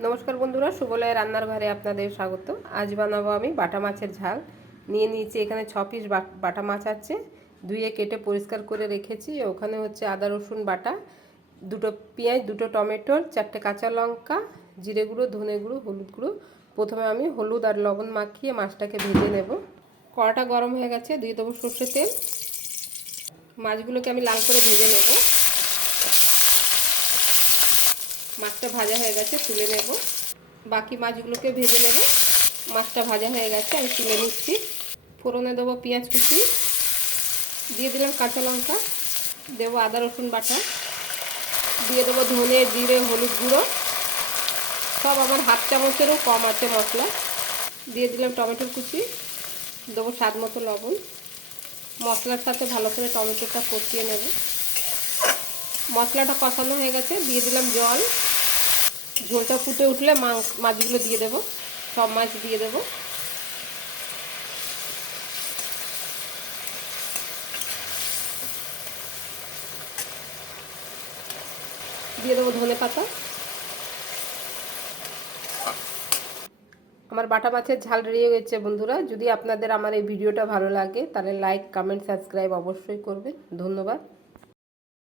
নমস্কার বন্ধুরা সুবলয় রান্নার ঘরে আপনাদের স্বাগত। আজ বানাবো আমি বাটা মাছের ঝাল। নিয়ে নিয়েছি এখানে ছ পিস বাট- মাছ আছে। ধুয়ে কেটে পরিষ্কার করে রেখেছি। ওখানে হচ্ছে আদা, রসুন, বাটা, দুটো পেঁয়াজ, দুটো টমেটো, চারটে কাঁচা লঙ্কা, জিরে গুঁড়ো, ধনে গুঁড়ো, হলুদ গুঁড়ো। প্রথমে আমি হলুদ আর লবণ মাখিয়ে মাছটাকে ভেজে নেব। কড়াটা গরম হয়ে গেছে, দিয়ে দেবো সর্ষে তেল। মাছগুলোকে আমি লাল করে ভেজে নেব। মাছটা ভাজা হয়ে গেছে, তুলে নেব। বাকি মাছগুলোকে ভেজে নেব। মাছটা ভাজা হয়ে গেছে, আমি তুলে নিচ্ছি। ফোড়নে দেবো পেঁয়াজ কুচি, দিয়ে দিলাম কাঁচা লঙ্কা, দেবো আদা রসুন বাটা, দিয়ে দেবো ধনে, জিরে, হলুদ গুঁড়ো। সব আমার হাত চামচেরও কম আছে মশলা। দিয়ে দিলাম টমেটোর কুচি, দেবো স্বাদ মতো লবণ। মশলার সাথে ভালো করে টমেটোটা কষিয়ে নেব। মশলাটা কষানো হয়ে গেছে, দিয়ে দিলাম জল। ঝোলটা ফুটে উঠলে মাংস, মাছগুলো দিয়ে দেবো। সব মাছ দিয়ে দেবো। দিয়ে দেবো ধনে পাতা। আমার বাটা মাছের ঝাল রেড়ে গেছে বন্ধুরা। যদি আপনাদের আমার এই ভিডিওটা ভালো লাগে, তাহলে লাইক কমেন্ট সাবস্ক্রাইব অবশ্যই করবেন। ধন্যবাদ।